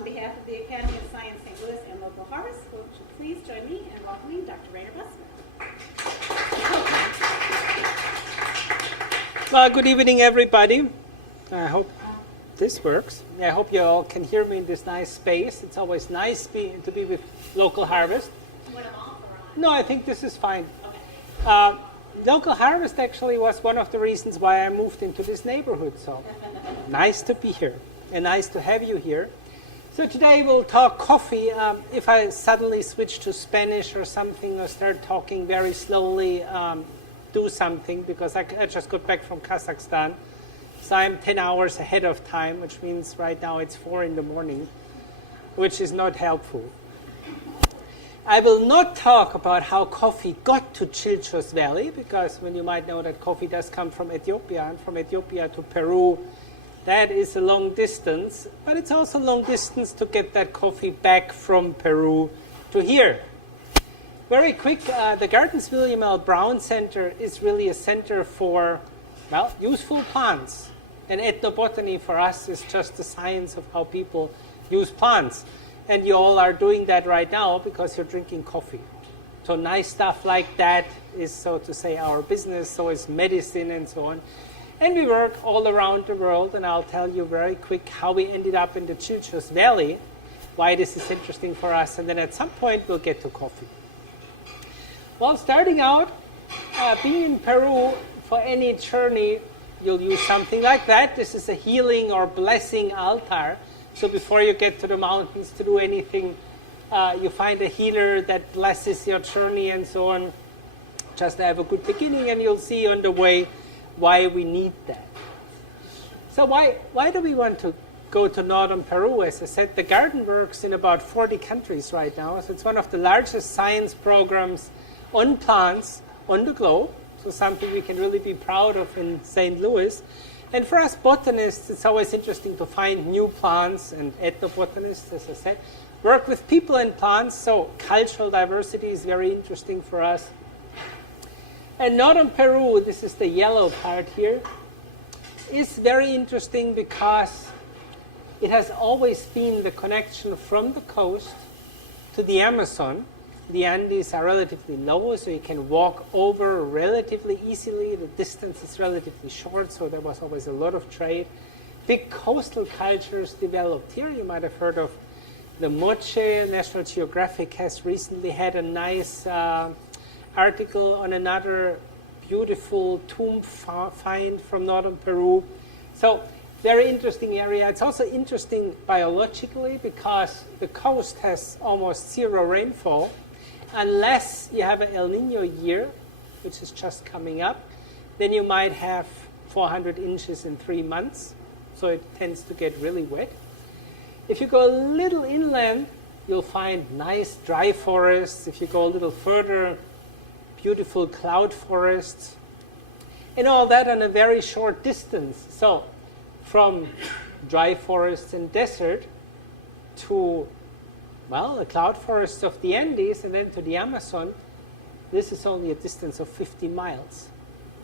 On behalf of the Academy of Science St. Louis and local harvest, would you please join me in welcoming Dr. Bussmann. Well, good evening, everybody. I hope this works. I hope you all can hear me in this nice space. It's always nice to be with local harvest. When I'm off or on? No, I think this is fine. Okay. Local harvest actually was one of the reasons why I moved into this neighborhood. So nice to be here and nice to have you here. So today we'll talk coffee. If I suddenly switch to Spanish or something or start talking very slowly, do something because I just got back from Kazakhstan. So I'm 10 hours ahead of time, which means right now it's 4 in the morning, which is not helpful. I will not talk about how coffee got to Chilchos Valley, because when you might know that coffee does come from Ethiopia, and from Ethiopia to Peru, that is a long distance, but it's also a long distance to get that coffee back from Peru to here. Very quick, the Gardens William L. Brown Center is really a center for, well, useful plants. And ethnobotany for us is just the science of how people use plants. And you all are doing that right now because you're drinking coffee. So nice stuff like that is, so to say, our business. So is medicine and so on. And we work all around the world. And I'll tell you very quick how we ended up in the Chilchos Valley, why this is interesting for us. And then at some point, we'll get to coffee. Well, starting out, being in Peru, for any journey, you'll use something like that. This is a healing or blessing altar. So before you get to the mountains to do anything, you find a healer that blesses your journey and so on. Just to have a good beginning, and you'll see on the way why we need that. So why do we want to go to northern Peru? As I said, the garden works in about 40 countries right now. So it's one of the largest science programs on plants on the globe. So something we can really be proud of in St. Louis. And for us botanists, it's always interesting to find new plants, and ethnobotanists, as I said, work with people and plants. So cultural diversity is very interesting for us. And northern Peru, this is the yellow part here, is very interesting because it has always been the connection from the coast to the Amazon. The Andes are relatively low, so you can walk over relatively easily. The distance is relatively short, so there was always a lot of trade. Big coastal cultures developed here. You might have heard of the moche. National Geographic has recently had a nice article on another beautiful tomb find from northern Peru. So very interesting area. It's also interesting biologically because the coast has almost zero rainfall. Unless you have an El Nino year, which is just coming up, then you might have 400 inches in 3 months. So it tends to get really wet. If you go a little inland, you'll find nice dry forests. If you go a little further, beautiful cloud forests. And all that on a very short distance. So from dry forests and desert to, well, the cloud forests of the Andes and then to the Amazon, this is only a distance of 50 miles.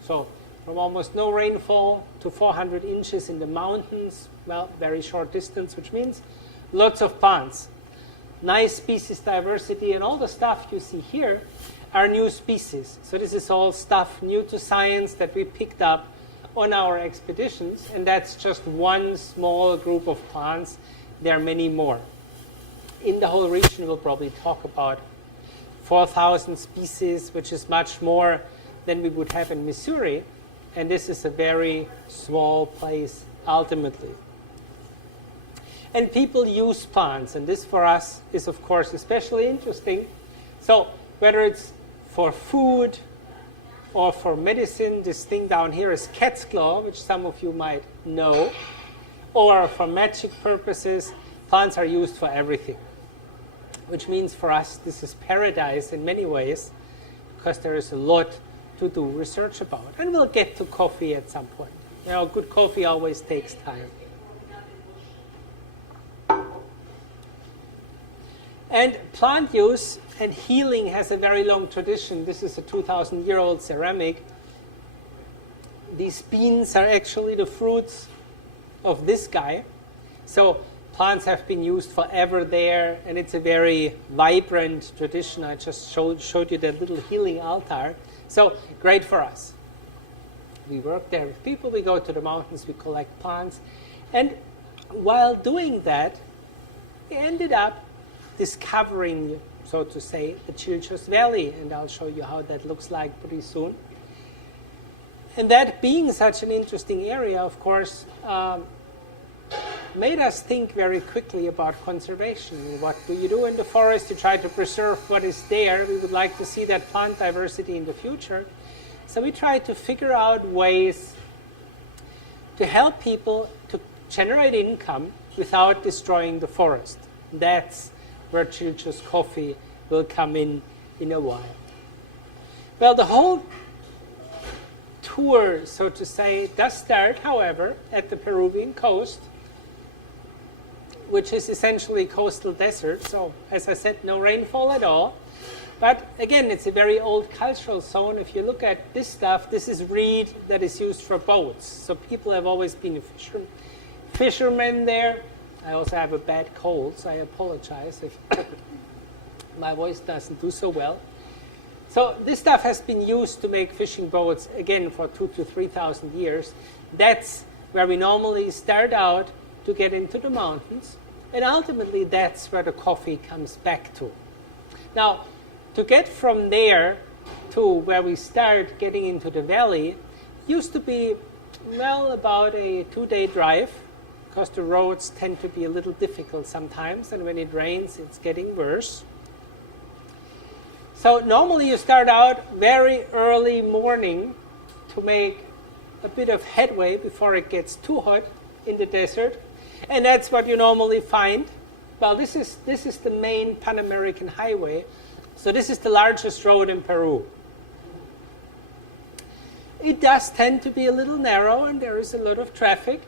So from almost no rainfall to 400 inches in the mountains, well, very short distance, which means lots of plants. Nice species diversity, and all the stuff you see here are new species. So this is all stuff new to science that we picked up on our expeditions, and that's just one small group of plants. There are many more. In the whole region, we'll probably talk about 4,000 species, which is much more than we would have in Missouri. And this is a very small place, ultimately. And people use plants, and this for us is, of course, especially interesting. So whether it's for food or for medicine, this thing down here is cat's claw, which some of you might know, or for magic purposes, plants are used for everything. Which means for us, this is paradise in many ways, because there is a lot to do research about. And we'll get to coffee at some point. You know, good coffee always takes time. And plant use and healing has a very long tradition. This is a 2,000-year-old ceramic. These beans are actually the fruits of this guy. So plants have been used forever there, and it's a very vibrant tradition. I just showed you that little healing altar. So great for us. We work there with people. We go to the mountains. We collect plants. And while doing that, we ended up discovering, so to say, the Chilchos Valley. And I'll show you how that looks like pretty soon. And that being such an interesting area, of course, made us think very quickly about conservation. What do you do in the forest to try to preserve what is there? We would like to see that plant diversity in the future. So we tried to figure out ways to help people to generate income without destroying the forest. That's where Chilchos Coffee will come in a while. Well, the whole tour, so to say, does start, however, at the Peruvian coast, which is essentially coastal desert. So, as I said, no rainfall at all. But again, it's a very old cultural zone. If you look at this stuff, this is reed that is used for boats. So people have always been fishermen there. I also have a bad cold, so I apologize if my voice doesn't do so well. So this stuff has been used to make fishing boats, again, for 2,000 to 3,000 years. That's where we normally start out to get into the mountains. And ultimately, that's where the coffee comes back to. Now, to get from there to where we start getting into the valley used to be, well, about a 2-day drive, because the roads tend to be a little difficult sometimes, and when it rains, it's getting worse. So normally you start out very early morning to make a bit of headway before it gets too hot in the desert. And that's what you normally find. Well, this is the main Pan-American highway. So this is the largest road in Peru. It does tend to be a little narrow, and there is a lot of traffic.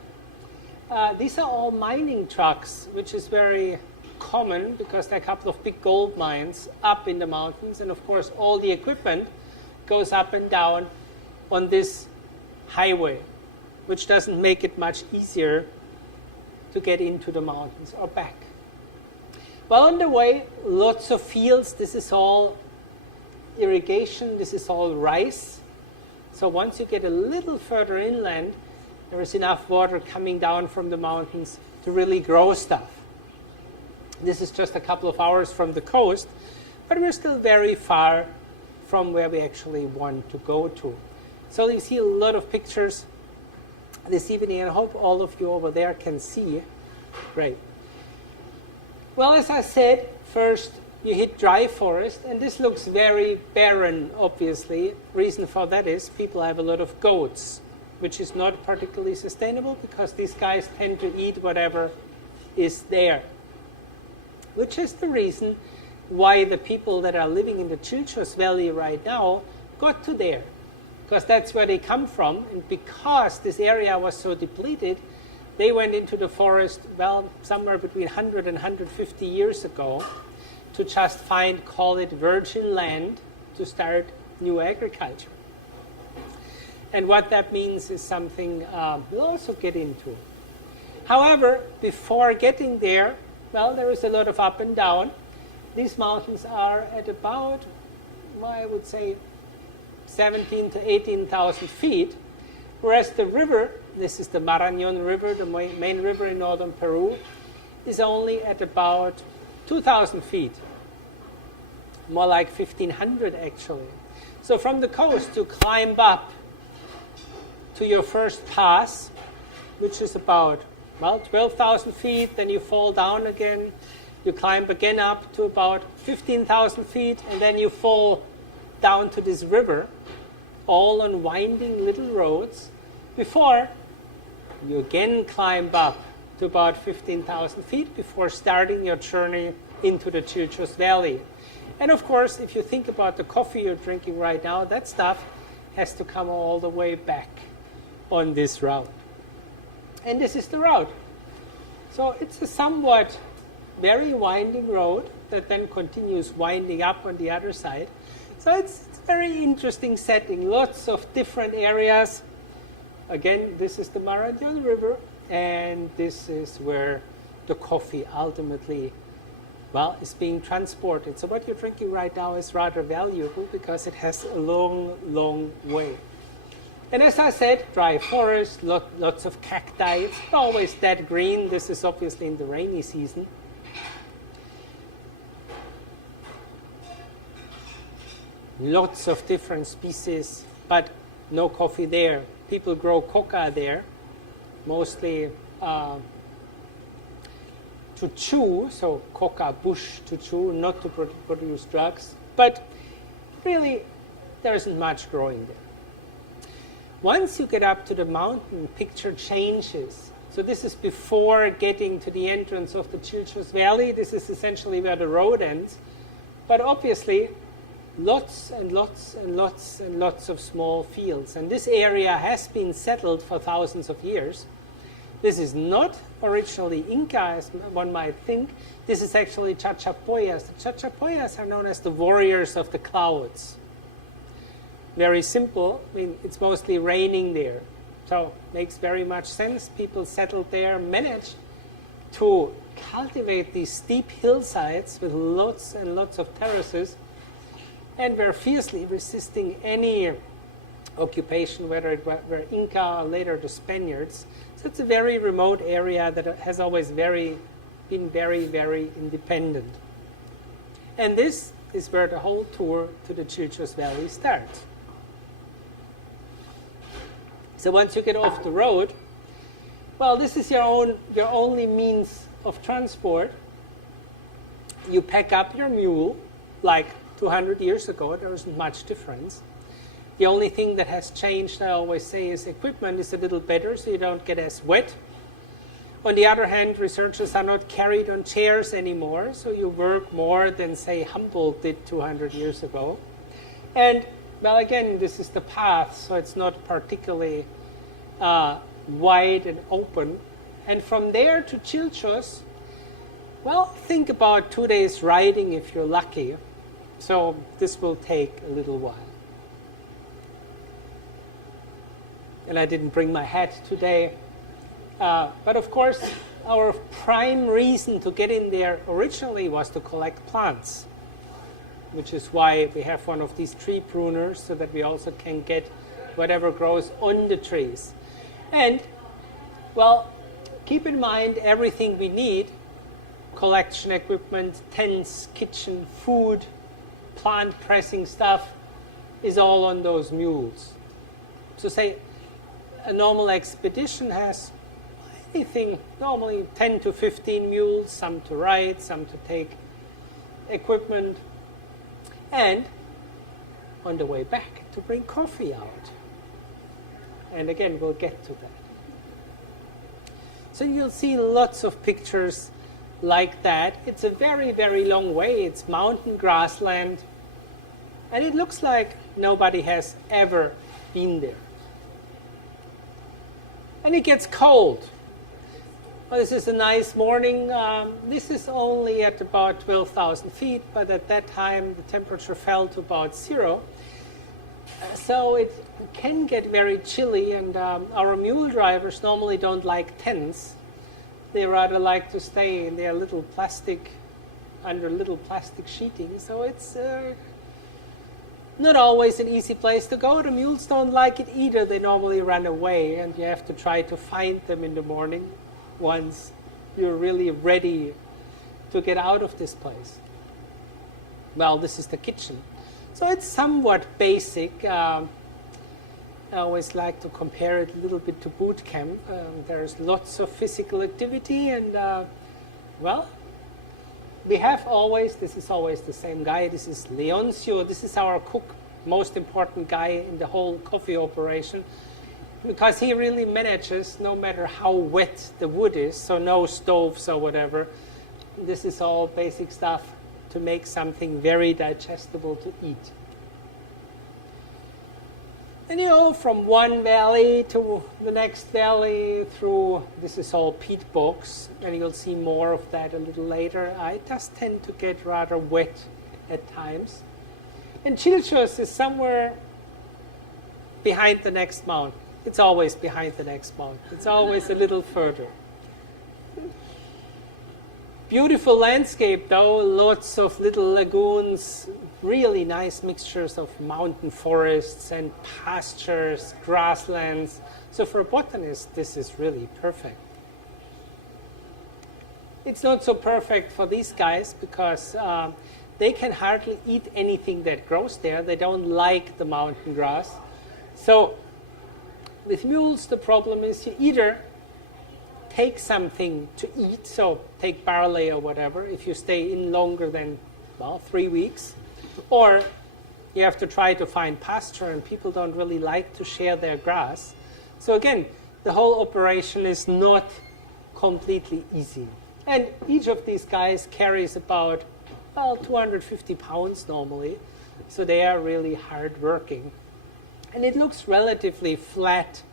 These are all mining trucks, which is very common because there are a couple of big gold mines up in the mountains, and of course all the equipment goes up and down on this highway, which doesn't make it much easier to get into the mountains or back. Well, on the way, lots of fields. This is all irrigation. This is all rice. So once you get a little further inland, there is enough water coming down from the mountains to really grow stuff. This is just a couple of hours from the coast, but we're still very far from where we actually want to go to. So you see a lot of pictures this evening, and I hope all of you over there can see. Great. Well, as I said, first you hit dry forest, and this looks very barren, obviously. Reason for that is people have a lot of goats, which is not particularly sustainable because these guys tend to eat whatever is there. Which is the reason why the people that are living in the Chilchos Valley right now got to there. Because that's where they come from, and because this area was so depleted, they went into the forest, well, somewhere between 100 and 150 years ago to just find, call it virgin land, to start new agriculture. And what that means is something we'll also get into. However, before getting there, well, there is a lot of up and down. These mountains are at about, well, I would say, 17 to 18,000 feet, whereas the river, this is the Marañón River, the main river in northern Peru, is only at about 2,000 feet, more like 1,500 actually. So from the coast to climb up to your first pass, which is about, well, 12,000 feet, then you fall down again, you climb again up to about 15,000 feet, and then you fall down to this river, all on winding little roads, before you again climb up to about 15,000 feet before starting your journey into the Chilchos Valley. And of course, if you think about the coffee you're drinking right now, that stuff has to come all the way back on this route. And this is the route. So it's a somewhat very winding road that then continues winding up on the other side. So it's a very interesting setting, lots of different areas. Again, this is the Marañón River, and this is where the coffee ultimately, well, is being transported. So what you're drinking right now is rather valuable because it has a long, long way. And as I said, dry forest, lots of cacti. It's not always that green. This is obviously in the rainy season. Lots of different species, but no coffee there. People grow coca there, mostly to chew, so coca bush to chew, not to produce drugs. But really, there isn't much growing there. Once you get up to the mountain, picture changes. So this is before getting to the entrance of the Chilchos Valley. This is essentially where the road ends. But obviously, lots and lots and lots and lots of small fields. And this area has been settled for thousands of years. This is not originally Inca, as one might think. This is actually Chachapoyas. The Chachapoyas are known as the warriors of the clouds. Very simple. I mean, it's mostly raining there. So makes very much sense. People settled there, managed to cultivate these steep hillsides with lots and lots of terraces, and were fiercely resisting any occupation, whether it were Inca or later the Spaniards. So it's a very remote area that has always been very, very independent. And this is where the whole tour to the Chilchos Valley starts. So once you get off the road, well, this is your only means of transport. You pack up your mule, like 200 years ago. There isn't much difference. The only thing that has changed, I always say, is equipment is a little better, so you don't get as wet. On the other hand, researchers are not carried on chairs anymore, so you work more than, say, Humboldt did 200 years ago. And well, again, this is the path, so it's not particularly wide and open. And from there to Chilchos, well, think about 2 days riding if you're lucky. So this will take a little while. And I didn't bring my hat today. But of course, our prime reason to get in there originally was to collect plants, which is why we have one of these tree pruners, so that we also can get whatever grows on the trees. And, well, keep in mind everything we need, collection equipment, tents, kitchen, food, plant pressing stuff, is all on those mules. So say a normal expedition has anything, normally 10 to 15 mules, some to ride, some to take equipment, and on the way back to bring coffee out. And again, we'll get to that. So you'll see lots of pictures like that. It's a very, very long way. It's mountain grassland. And it looks like nobody has ever been there. And it gets cold. Well, this is a nice morning. This is only at about 12,000 feet, but at that time the temperature fell to about 0. So it can get very chilly, and our mule drivers normally don't like tents. They rather like to stay in their little plastic, under little plastic sheeting. So it's not always an easy place to go. The mules don't like it either. They normally run away, and you have to try to find them in the morning once you're really ready to get out of this place. Well, this is the kitchen. So it's somewhat basic. I always like to compare it a little bit to boot camp. There's lots of physical activity, and well, we have always, this is always the same guy. This is Leoncio. This is our cook, most important guy in the whole coffee operation, because he really manages, no matter how wet the wood is, so no stoves or whatever. This is all basic stuff to make something very digestible to eat. And from one valley to the next valley through, this is all peat bogs, and you'll see more of that a little later. It does tend to get rather wet at times. And Chilchos is somewhere behind the next mountain. It's always behind the next mountain. It's always a little further. Beautiful landscape though, lots of little lagoons, really nice mixtures of mountain forests and pastures, grasslands. So for a botanist, this is really perfect. It's not so perfect for these guys because they can hardly eat anything that grows there. They don't like the mountain grass. So with mules, the problem is you either take something to eat, so take barley or whatever, if you stay in longer than, 3 weeks, or you have to try to find pasture, and people don't really like to share their grass. So again, the whole operation is not completely easy. And each of these guys carries about 250 pounds normally, so they are really hard working. And it looks relatively flat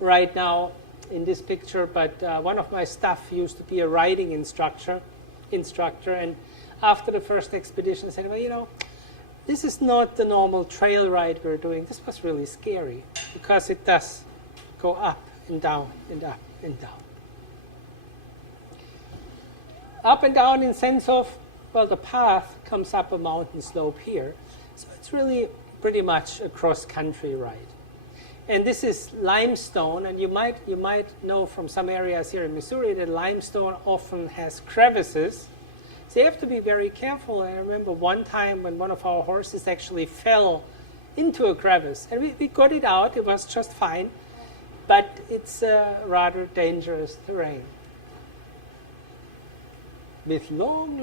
right now in this picture, but one of my staff used to be a riding instructor, and after the first expedition said, well, this is not the normal trail ride we're doing. This was really scary because it does go up and down and up and down. Up and down in sense of, the path comes up a mountain slope here. So it's really pretty much a cross-country ride. And this is limestone, and you might know from some areas here in Missouri that limestone often has crevices. So you have to be very careful. I remember one time when one of our horses actually fell into a crevice, and we got it out. It was just fine, but it's a rather dangerous terrain with long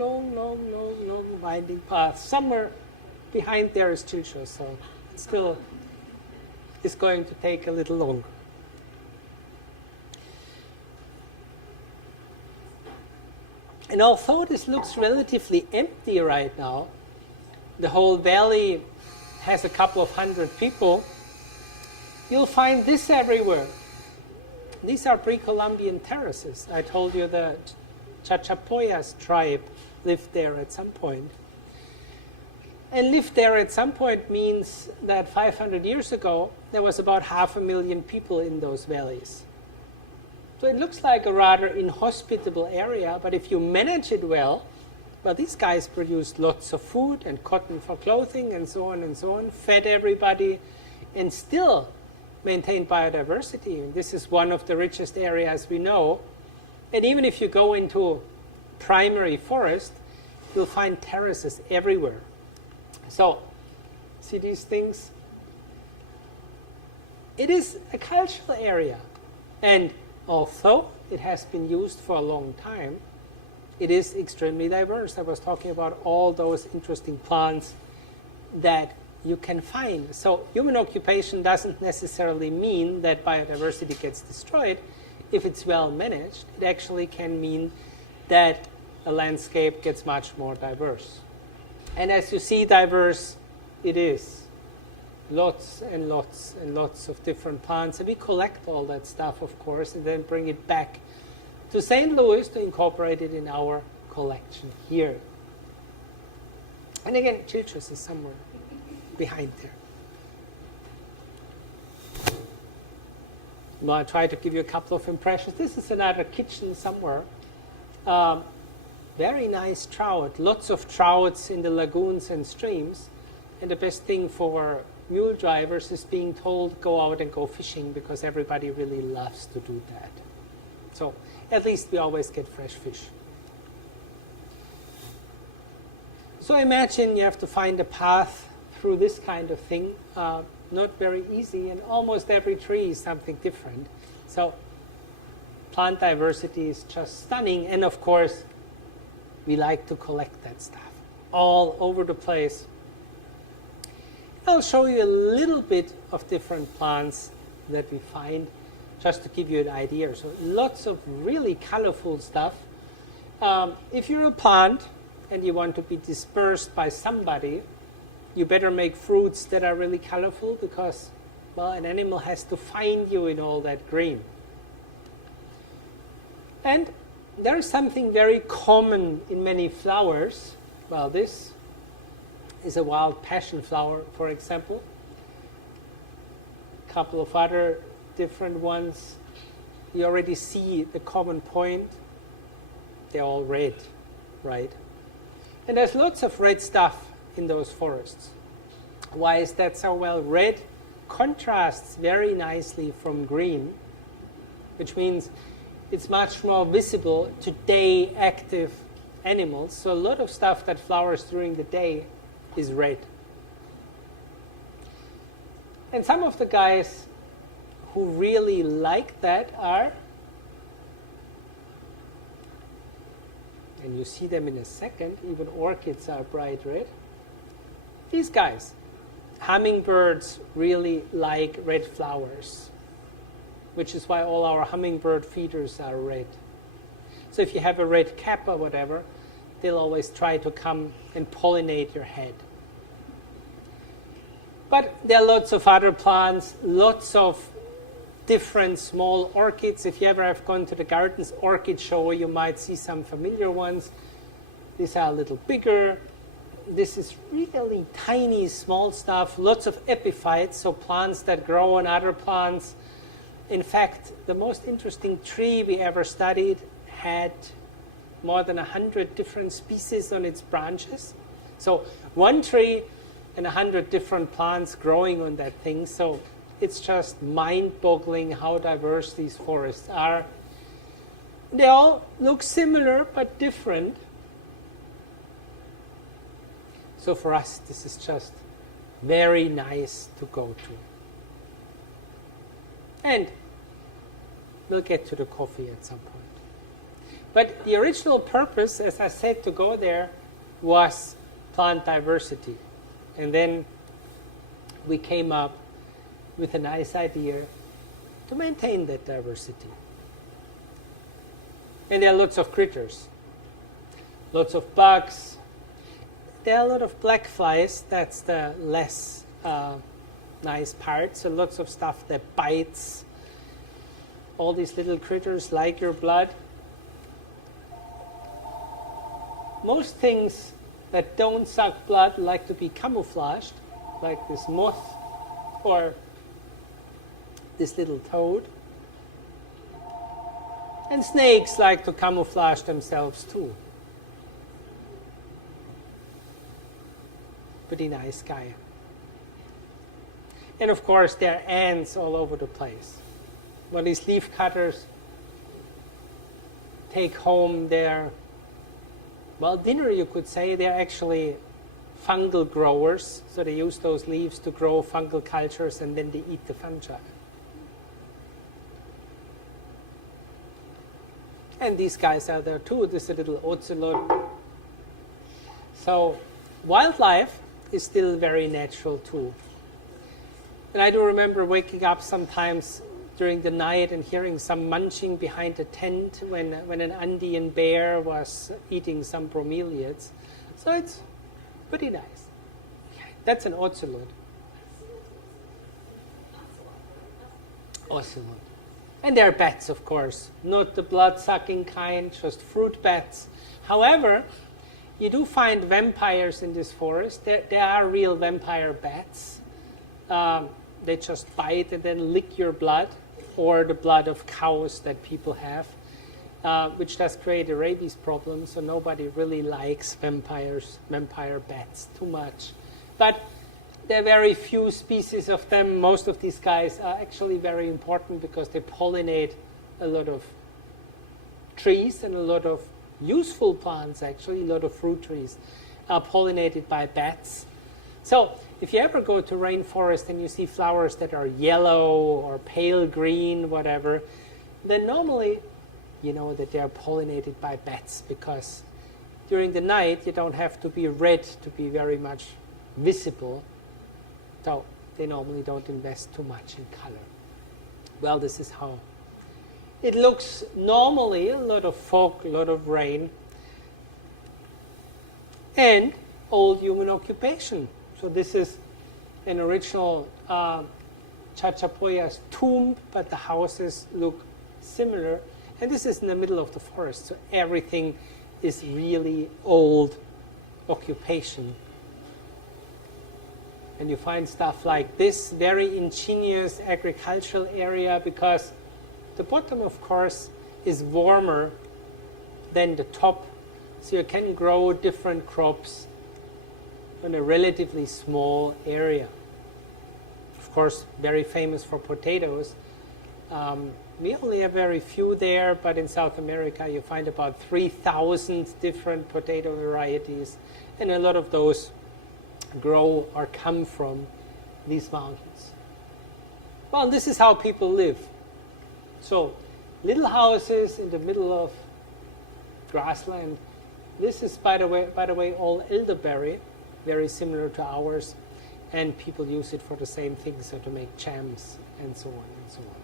winding paths. Somewhere behind there is Chilchos, so it's still is going to take a little longer. And although this looks relatively empty right now, the whole valley has a couple of hundred people, you'll find this everywhere. These are pre-Columbian terraces. I told you the Chachapoyas tribe lived there at some point. And lived there at some point means that 500 years ago, there was about 500,000 people in those valleys. So it looks like a rather inhospitable area, but if you manage it well, these guys produced lots of food and cotton for clothing and so on, fed everybody, and still maintained biodiversity. And this is one of the richest areas we know. And even if you go into primary forest, you'll find terraces everywhere. So, see these things? It is a cultural area, and although it has been used for a long time, it is extremely diverse. I was talking about all those interesting plants that you can find. So human occupation doesn't necessarily mean that biodiversity gets destroyed. If it's well managed, it actually can mean that a landscape gets much more diverse. And as you see diverse, it is. Lots and lots and lots of different plants. And we collect all that stuff, of course, and then bring it back to St. Louis to incorporate it in our collection here. And again, Chilchos is somewhere behind there. Well, I'll try to give you a couple of impressions. This is another kitchen somewhere. Very nice trout. Lots of trouts in the lagoons and streams. And the best thing for mule drivers is being told go out and go fishing because everybody really loves to do that. So at least we always get fresh fish. So imagine you have to find a path through this kind of thing. Not very easy, and almost every tree is something different. So plant diversity is just stunning, and of course we like to collect that stuff all over the place. I'll show you a little bit of different plants that we find just to give you an idea. So lots of really colorful stuff. If you're a plant and you want to be dispersed by somebody, you better make fruits that are really colorful because, an animal has to find you in all that green. And there is something very common in many flowers. This is a wild passion flower, for example. A couple of other different ones. You already see the common point. They're all red. right? And there's lots of red stuff in those forests. Why is that so? Well, red contrasts very nicely from green, which means it's much more visible to day active animals. So a lot of stuff that flowers during the day is red. And some of the guys who really like that are, and you see them in a second, even orchids are bright red, these guys. Hummingbirds really like red flowers, which is why all our hummingbird feeders are red. So if you have a red cap or whatever, they'll always try to come and pollinate your head. But there are lots of other plants, lots of different small orchids. If you ever have gone to the Gardens Orchid Show, you might see some familiar ones. These are a little bigger. This is really tiny, small stuff. Lots of epiphytes, so plants that grow on other plants. In fact, the most interesting tree we ever studied had more than 100 different species on its branches. So one tree and 100 different plants growing on that thing. So it's just mind-boggling how diverse these forests are. They all look similar but different. So for us, this is just very nice to go to. And we'll get to the coffee at some point. But the original purpose, as I said, to go there was plant diversity. And then we came up with a nice idea to maintain that diversity. And there are lots of critters, lots of bugs. There are a lot of black flies. That's the less nice part. So lots of stuff that bites. All these little critters like your blood. Most things that don't suck blood like to be camouflaged, like this moth or this little toad. And snakes like to camouflage themselves too. Pretty nice guy. And of course there are ants all over the place. Well, these leaf cutters take home their, well, dinner you could say. They're actually fungal growers. So they use those leaves to grow fungal cultures and then they eat the fungi. And these guys are there too. This is a little ocelot. So wildlife is still very natural too. And I do remember waking up sometimes during the night and hearing some munching behind the tent when an Andean bear was eating some bromeliads. So it's pretty nice. That's an ocelot. Ocelot. And there are bats, of course. Not the blood-sucking kind, just fruit bats. However, you do find vampires in this forest. There are real vampire bats. They just bite and then lick your blood, or the blood of cows that people have, which does create a rabies problem, so nobody really likes vampire bats too much. But there are very few species of them. Most of these guys are actually very important because they pollinate a lot of trees and a lot of useful plants, actually. A lot of fruit trees are pollinated by bats. So if you ever go to rainforest and you see flowers that are yellow or pale green, whatever, then normally you know that they are pollinated by bats, because during the night you don't have to be red to be very much visible. So they normally don't invest too much in color. Well, this is how it looks normally. A lot of fog, a lot of rain, and old human occupation. So this is an original Chachapoya's tomb, but the houses look similar. And this is in the middle of the forest, so everything is really old occupation. And you find stuff like this, very ingenious agricultural area, because the bottom, of course, is warmer than the top So you can grow different crops in a relatively small area. Of course, very famous for potatoes. We only have very few there, but in South America you find about 3,000 different potato varieties, and a lot of those grow or come from these mountains. Well, this is how people live. So, little houses in the middle of grassland. This is, by the way, all elderberry, very similar to ours, and people use it for the same things, so to make jams and so on and so on.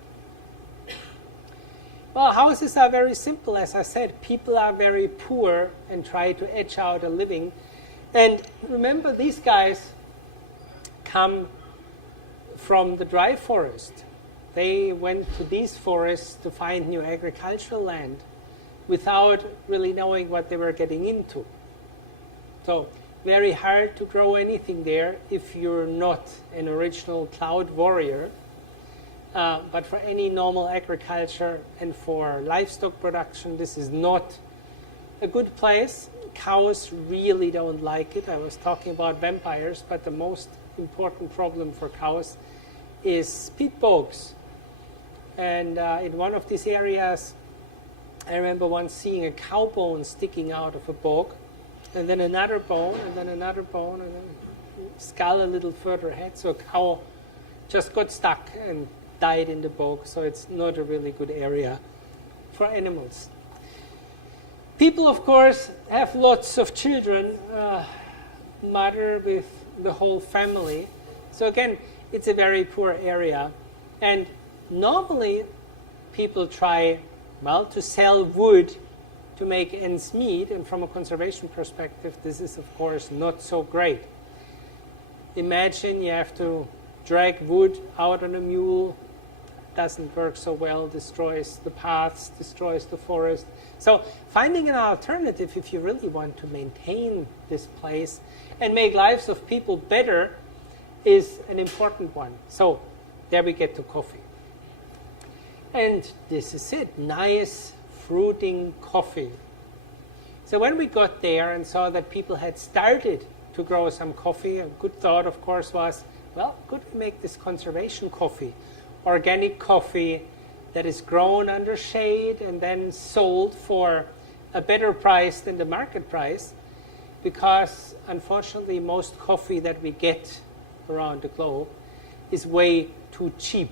Well, houses are very simple, as I said. People are very poor and try to edge out a living. And remember, these guys come from the dry forest. They went to these forests to find new agricultural land without really knowing what they were getting into. So, very hard to grow anything there if you're not an original cloud warrior. But for any normal agriculture and for livestock production, this is not a good place. Cows really don't like it. I was talking about vampires, but the most important problem for cows is peat bogs. And in one of these areas, I remember once seeing a cow bone sticking out of a bog, and then another bone, and then another bone, and then skull a little further ahead. So a cow just got stuck and died in the bog, so it's not a really good area for animals. People, of course, have lots of children, mother with the whole family. So again, it's a very poor area. And normally, people try, well, to sell wood to make ends meet, and from a conservation perspective, this is, of course, not so great. Imagine you have to drag wood out on a mule. Doesn't work so well, destroys the paths, destroys the forest. So finding an alternative if you really want to maintain this place and make lives of people better is an important one. So there we get to coffee. And this is it, nice fruiting coffee. So when we got there and saw that people had started to grow some coffee, a good thought, of course, was, well, could we make this conservation coffee? Organic coffee that is grown under shade and then sold for a better price than the market price, because unfortunately most coffee that we get around the globe is way too cheap.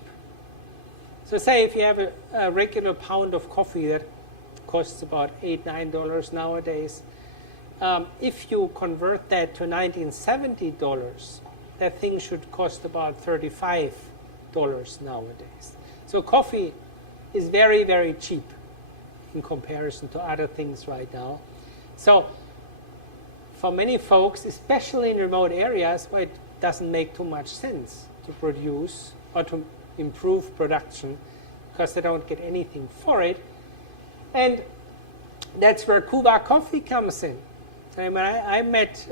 So say if you have a regular pound of coffee that costs about $8-9 nowadays, if you convert that to $1970, that thing should cost about $35 nowadays. So coffee is very, very cheap in comparison to other things right now. So for many folks, especially in remote areas where it doesn't make too much sense to produce or to improve production because they don't get anything for it. And that's where Kuva Coffee comes in. I met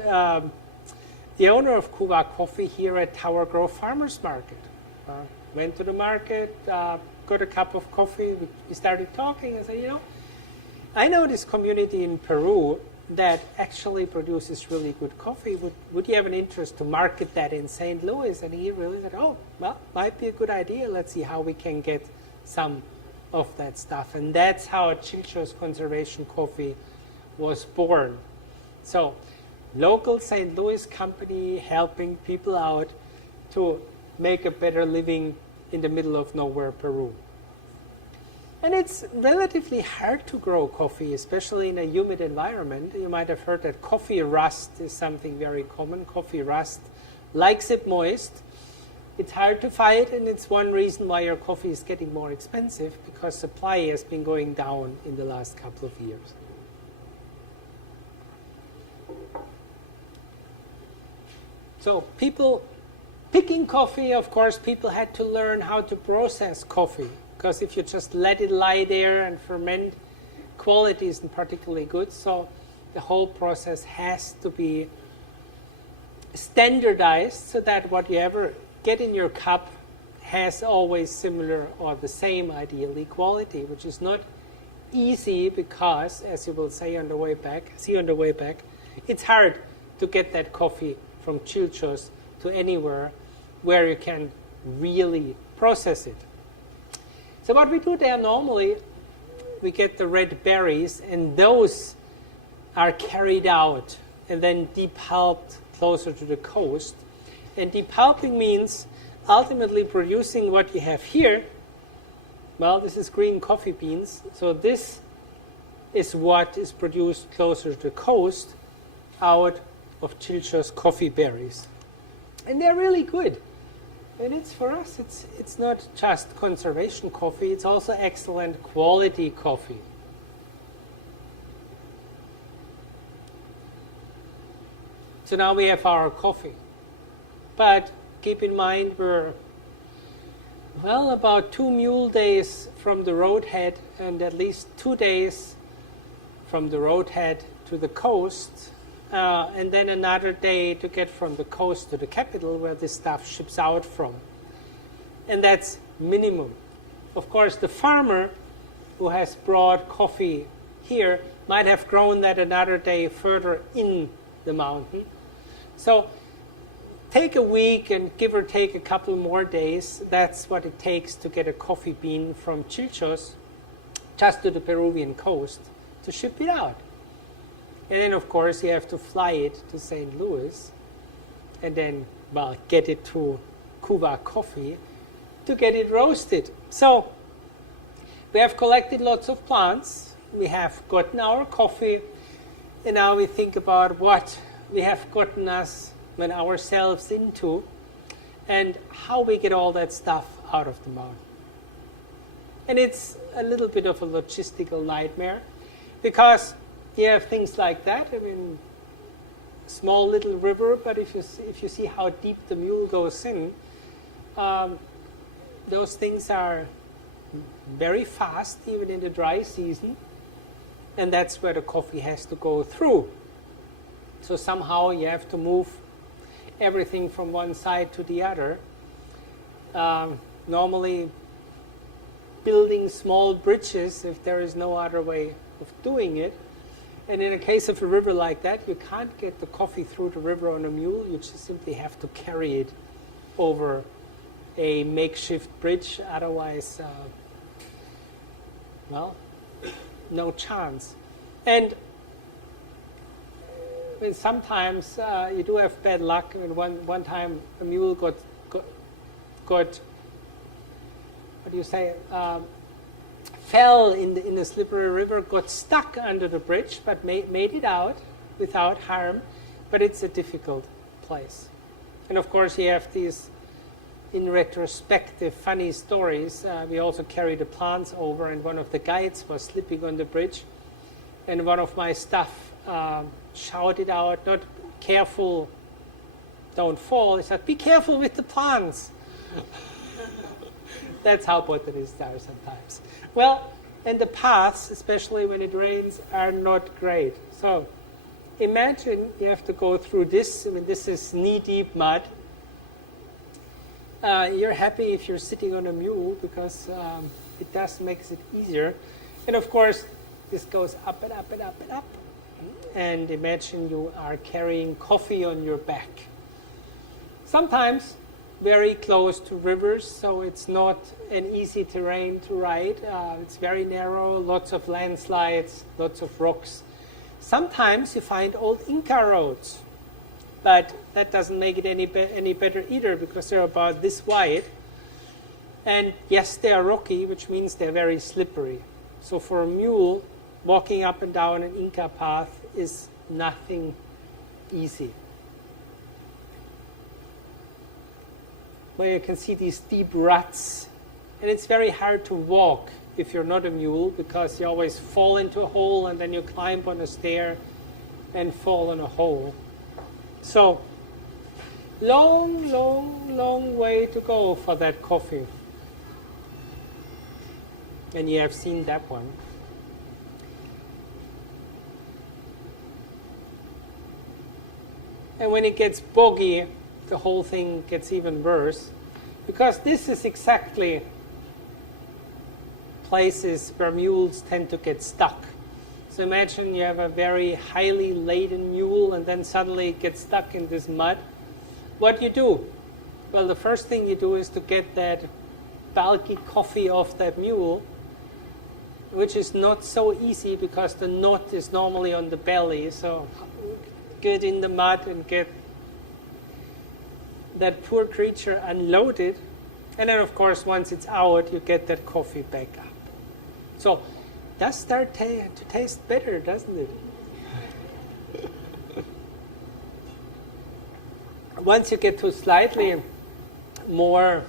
the owner of Kuva Coffee here at Tower Grove Farmers Market. Went to the market, got a cup of coffee, we started talking and said, I know this community in Peru that actually produces really good coffee. Would you have an interest to market that in St. Louis? And he really said, oh, well, might be a good idea. Let's see how we can get some of that stuff. And that's how Chilchos Conservation Coffee was born. So, local St. Louis company helping people out to make a better living in the middle of nowhere, Peru. And it's relatively hard to grow coffee, especially in a humid environment. You might have heard that coffee rust is something very common. Coffee rust likes it moist. It's hard to fight, and it's one reason why your coffee is getting more expensive, because supply has been going down in the last couple of years. So people picking coffee, of course, people had to learn how to process coffee, because if you just let it lie there and ferment, quality isn't particularly good. So the whole process has to be standardized so that what you ever get in your cup has always similar or the same, ideally, quality, which is not easy because, as you will see on the way back, it's hard to get that coffee from Chilchos to anywhere where you can really process it. So what we do there normally, we get the red berries, and those are carried out and then depulped closer to the coast. And depulping means ultimately producing what you have here. Well, this is green coffee beans. So this is what is produced closer to the coast out of Chilchos coffee berries. And they're really good. And it's for us, it's not just conservation coffee, it's also excellent quality coffee. So now we have our coffee. But keep in mind we're, well, about 2 mule days from the roadhead and at least 2 days from the roadhead to the coast. And then another day to get from the coast to the capital where this stuff ships out from. And that's minimum. Of course, the farmer who has brought coffee here might have grown that another day further in the mountain. So take a week and give or take a couple more days. That's what it takes to get a coffee bean from Chilchos just to the Peruvian coast to ship it out. And then, of course, you have to fly it to St. Louis and then, well, get it to Kuva Coffee to get it roasted. So we have collected lots of plants. We have gotten our coffee. And now we think about what we have gotten ourselves into and how we get all that stuff out of the mountain. And it's a little bit of a logistical nightmare because you have things like that. I mean, small little river, but if you see how deep the mule goes in, those things are very fast, even in the dry season, and that's where the coffee has to go through. So somehow you have to move everything from one side to the other. Normally, building small bridges if there is no other way of doing it. And in a case of a river like that, you can't get the coffee through the river on a mule. You just simply have to carry it over a makeshift bridge. Otherwise, well, no chance. And sometimes you do have bad luck. I mean, one time a mule got what do you say? Fell in the slippery river, got stuck under the bridge, but made it out without harm. But it's a difficult place. And of course, you have these, in retrospective, funny stories. We also carried the plants over, and one of the guides was slipping on the bridge, and one of my staff shouted out, "Not careful, don't fall." He said, "Be careful with the plants." That's how botanists are sometimes. Well, and the paths, especially when it rains, are not great. So imagine you have to go through this. I mean, this is knee-deep mud. You're happy if you're sitting on a mule because it does makes it easier. And of course, this goes up and up and up and up. And imagine you are carrying coffee on your back. Sometimes very close to rivers, so it's not an easy terrain to ride. It's very narrow, lots of landslides, lots of rocks. Sometimes you find old Inca roads, but that doesn't make it any better either because they're about this wide. And yes, they are rocky, which means they're very slippery. So for a mule, walking up and down an Inca path is nothing easy. Where you can see these deep ruts. And it's very hard to walk if you're not a mule because you always fall into a hole and then you climb on a stair and fall in a hole. So, long, long, long way to go for that coffee. And you have seen that one. And when it gets boggy, the whole thing gets even worse, because this is exactly places where mules tend to get stuck. So imagine you have a very highly laden mule and then suddenly it gets stuck in this mud. What do you do? Well, the first thing you do is to get that bulky coffee off that mule, which is not so easy because the knot is normally on the belly. So get in the mud and get that poor creature unloaded. And then, of course, once it's out, you get that coffee back up. So it does start to taste better, doesn't it? Once you get to slightly more,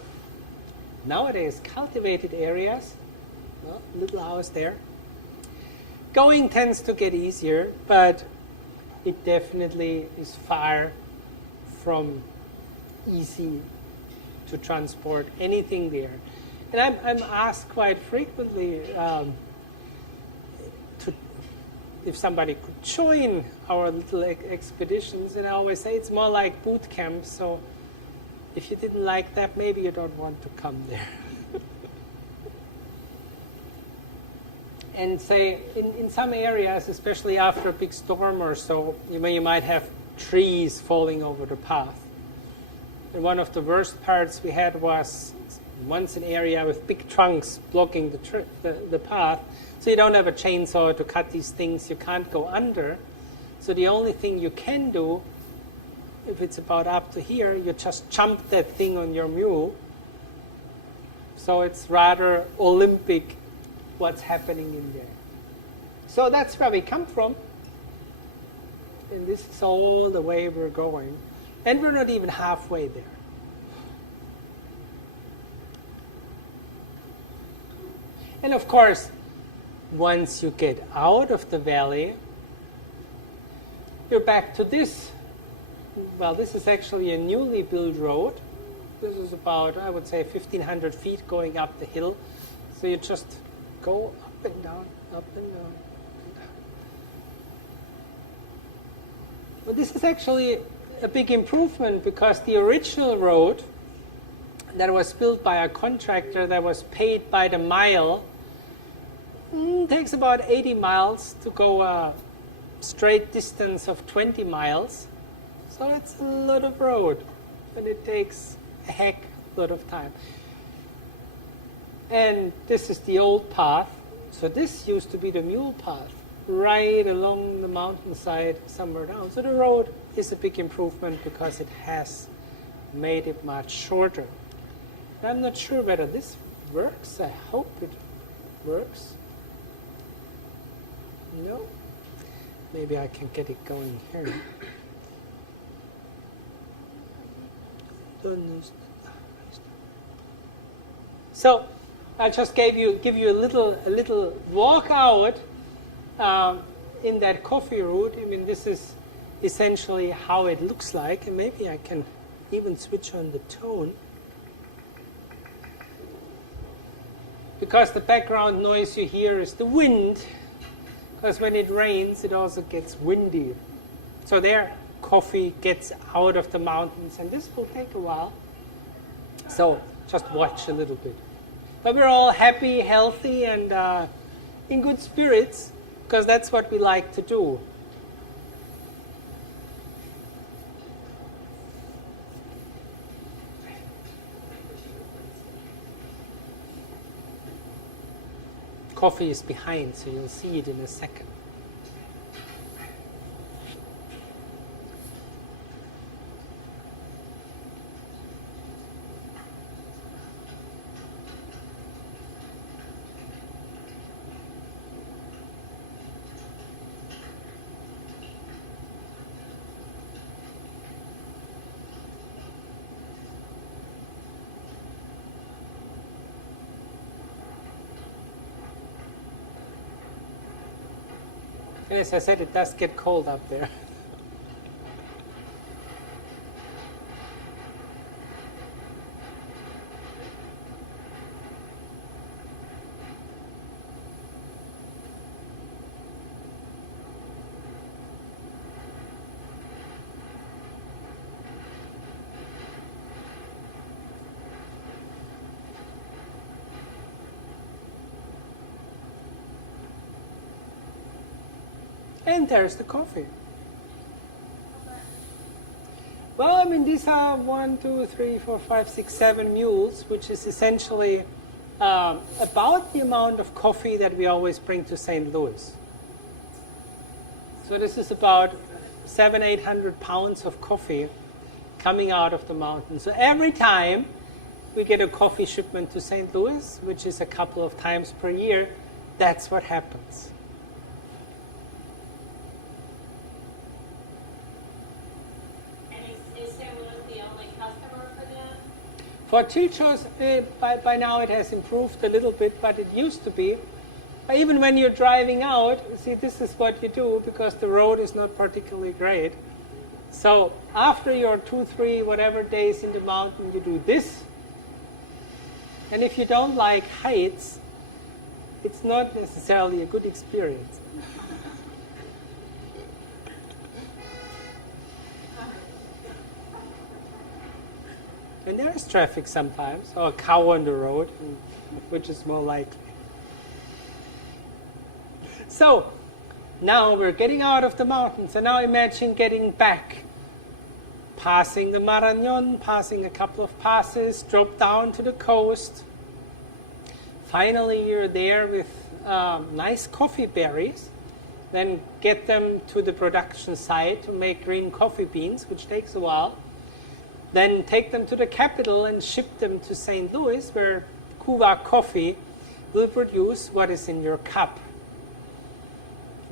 nowadays, cultivated areas, well, little house there, going tends to get easier, but it definitely is far from easy to transport anything there. And I'm asked quite frequently if somebody could join our little expeditions, and I always say it's more like boot camp, so if you didn't like that, maybe you don't want to come there. And say, in some areas, especially after a big storm or so, you might have trees falling over the path. And one of the worst parts we had was once an area with big trunks blocking the path. So you don't have a chainsaw to cut these things. You can't go under. So the only thing you can do, if it's about up to here, you just jump that thing on your mule. So it's rather Olympic what's happening in there. So that's where we come from. And this is all the way we're going. And we're not even halfway there. And of course, once you get out of the valley, you're back to this. Well, this is actually a newly built road. This is about, I would say, 1,500 feet going up the hill. So you just go up and down, up and down. Well, this is actually a big improvement because the original road that was built by a contractor that was paid by the mile takes about 80 miles to go a straight distance of 20 miles. So it's a lot of road, and it takes a heck lot of time. And this is the old path. So this used to be the mule path, right along the mountainside somewhere down. So the road is a big improvement because it has made it much shorter. I'm not sure whether this works. I hope it works. No? Maybe I can get it going here. So I just give you a little walk out in that coffee route. I mean, this is essentially how it looks like, and maybe I can even switch on the tone. Because the background noise you hear is the wind, because when it rains, it also gets windy. So there, coffee gets out of the mountains, and this will take a while. So just watch a little bit. But we're all happy, healthy, and in good spirits, because that's what we like to do. Coffee is behind, so you'll see it in a second. And as I said, it does get cold up there. And there's the coffee. Well, I mean, these are 1, 2, 3, 4, 5, 6, 7 mules, which is essentially about the amount of coffee that we always bring to St. Louis. So this is about 700-800 pounds of coffee coming out of the mountain. So every time we get a coffee shipment to St. Louis, which is a couple of times per year, that's what happens. And is St. Louis the only customer for them? For Chilchos, by now it has improved a little bit, but it used to be. Even when you're driving out, see, this is what you do because the road is not particularly great. So after your 2, 3, whatever days in the mountain, you do this. And if you don't like heights, it's not necessarily a good experience. And there is traffic sometimes, or a cow on the road, which is more likely. So, now we're getting out of the mountains, and now imagine getting back. Passing the Marañón, passing a couple of passes, drop down to the coast. Finally, you're there with nice coffee berries. Then get them to the production site to make green coffee beans, which takes a while. Then take them to the capital and ship them to St. Louis, where Kuva Coffee will produce what is in your cup.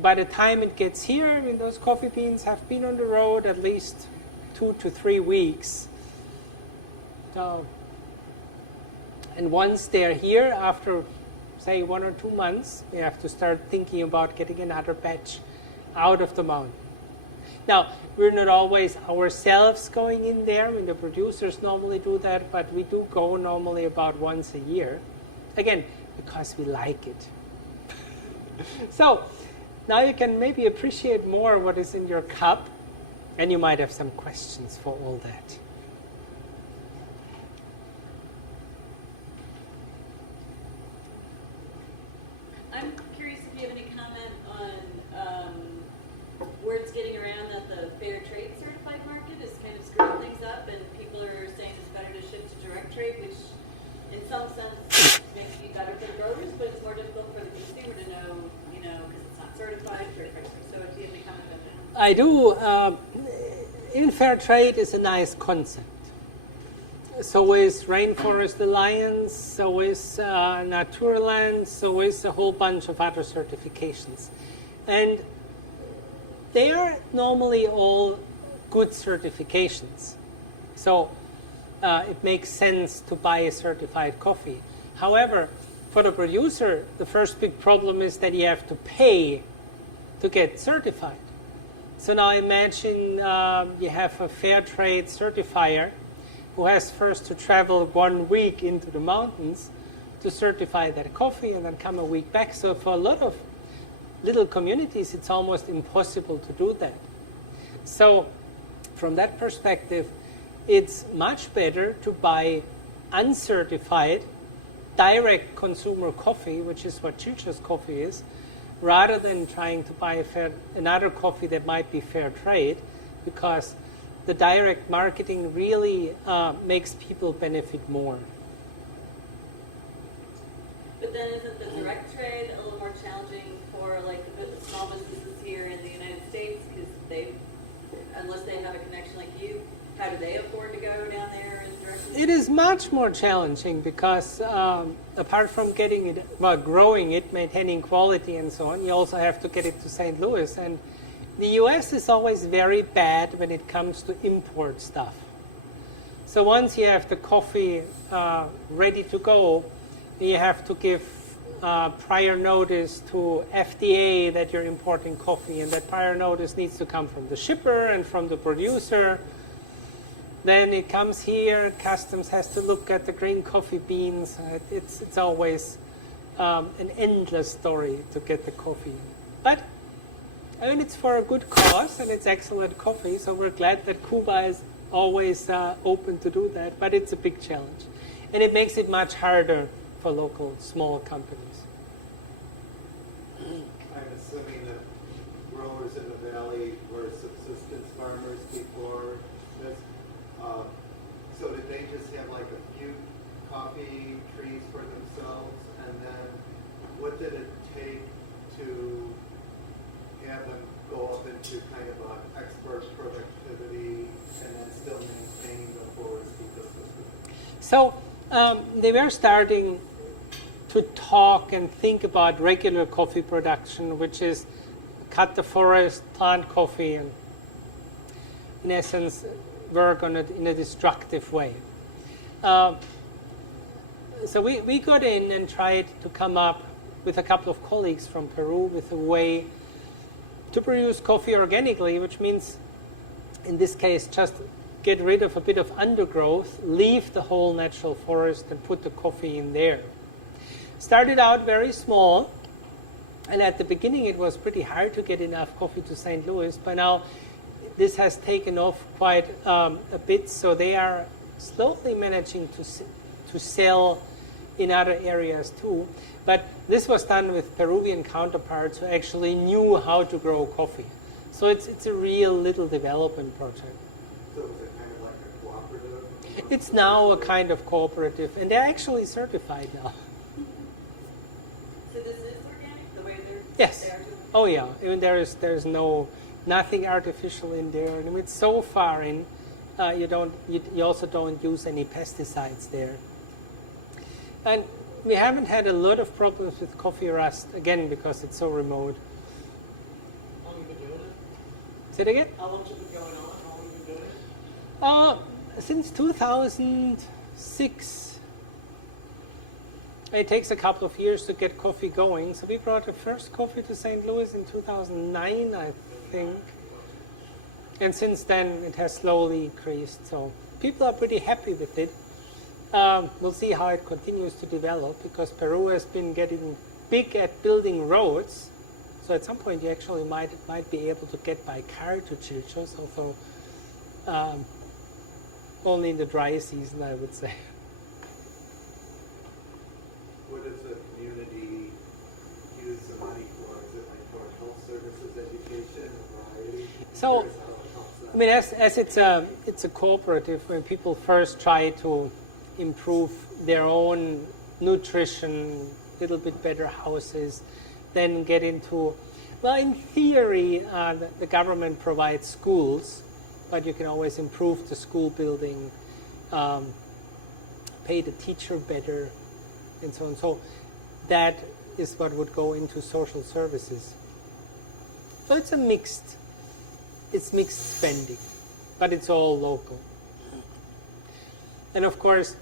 By the time it gets here, I mean, those coffee beans have been on the road at least 2 to 3 weeks. So, and once they're here, after, say, 1 or 2 months, we have to start thinking about getting another batch out of the mountain. Now, we're not always ourselves going in there. I mean, the producers normally do that, but we do go normally about once a year. Again, because we like it. So, now you can maybe appreciate more what is in your cup, and you might have some questions for all that. I'm curious if you have any comment on words getting around that the fair trade certified market is kind of screwing things up, and people are saying it's better to ship to direct trade, which in some sense may be better for the growers, but it's more difficult for the consumer to know, because it's not certified. So do you have any comment on that? I do. Even fair trade is a nice concept. So is Rainforest Alliance, so is Naturland, so is a whole bunch of other certifications. And they are normally all good certifications. So it makes sense to buy a certified coffee. However, for the producer, the first big problem is that you have to pay to get certified. So now imagine you have a fair trade certifier who has first to travel 1 week into the mountains to certify that coffee and then come a week back. So for a lot of little communities, it's almost impossible to do that. So from that perspective, it's much better to buy uncertified, direct consumer coffee, which is what Chilchos coffee is, rather than trying to buy another coffee that might be fair trade, because the direct marketing really makes people benefit more. But then isn't the direct trade a little more challenging for like the small businesses here in the United States, because unless they have a connection like you, how do they afford to go down there and directly? It is much more challenging because apart from growing it, maintaining quality and so on, you also have to get it to St. Louis. And the US is always very bad when it comes to import stuff. So once you have the coffee ready to go, you have to give prior notice to FDA that you're importing coffee, and that prior notice needs to come from the shipper and from the producer. Then it comes here, customs has to look at the green coffee beans. It's always an endless story to get the coffee. But I mean, it's for a good cause, and it's excellent coffee, so we're glad that Kuva is always open to do that, but it's a big challenge. And it makes it much harder for local small companies. I'm assuming that growers growers in the valley were subsistence farmers before this. So did they just have like a few coffee trees for themselves? And then what did it take to have them go up into kind of an expert productivity and then still maintain the forest ecosystem? So they were starting to talk and think about regular coffee production, which is cut the forest, plant coffee, and in essence work on it in a destructive way. So we got in and tried to come up with a couple of colleagues from Peru with a way to produce coffee organically, which means in this case just get rid of a bit of undergrowth, leave the whole natural forest and put the coffee in there. Started out very small, and at the beginning it was pretty hard to get enough coffee to St. Louis. By now this has taken off quite a bit, so they are slowly managing to sell in other areas too. But this was done with Peruvian counterparts who actually knew how to grow coffee. So it's a real little development project. So is it kind of like a cooperative? It's now a kind of cooperative, and they're actually certified now. So this is organic, the way Yes. they are doing it? Oh yeah. Even there's nothing artificial in there. I mean, it's so far in. You also don't use any pesticides there. And we haven't had a lot of problems with coffee rust, again, because it's so remote. How long have you been doing it? Say it again? How long's it been going on? How long have you been doing it? Since 2006. It takes a couple of years to get coffee going. So we brought the first coffee to St. Louis in 2009, I think. And since then, it has slowly increased. So people are pretty happy with it. We'll see how it continues to develop, because Peru has been getting big at building roads. So at some point, you actually might be able to get by car to Chilchos, although only in the dry season, I would say. What does the community use the money for? Is it like for health services, education, variety? So, Curious how it helps them. I mean, as it's a cooperative, when people first try to improve their own nutrition, little bit better houses, then get into, well, in theory, the government provides schools, but you can always improve the school building, pay the teacher better, and so on. So that is what would go into social services. So it's mixed spending, but it's all local. And of course,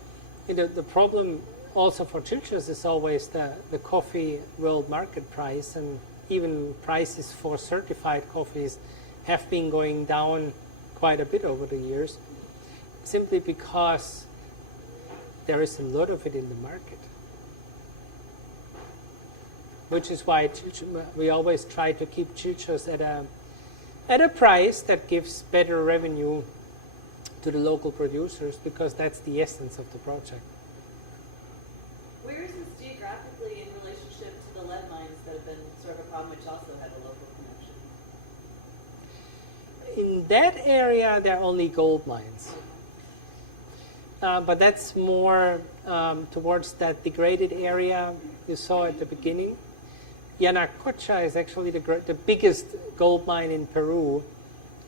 the problem also for Chilchos is always the coffee world market price, and even prices for certified coffees have been going down quite a bit over the years, simply because there is a lot of it in the market. Which is why we always try to keep Chilchos at a price that gives better revenue to the local producers, because that's the essence of the project. Where is this geographically in relationship to the lead mines that have been sort of a problem, which also had a local connection? In that area, there are only gold mines. But that's more towards that degraded area you saw at the beginning. Yanacocha is actually the biggest gold mine in Peru,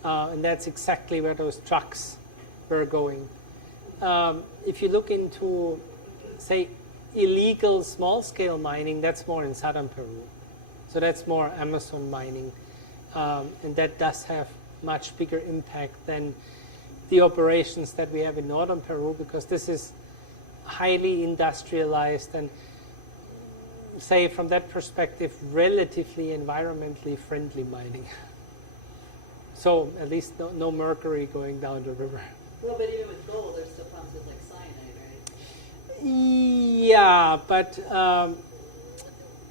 and that's exactly where those trucks were going. If you look into, say, illegal small-scale mining, that's more in southern Peru. So that's more Amazon mining, and that does have much bigger impact than the operations that we have in northern Peru, because this is highly industrialized and, say, from that perspective, relatively environmentally friendly mining. So at least no mercury going down the river. Well, but even with gold, there's still problems with like cyanide, right? Yeah, but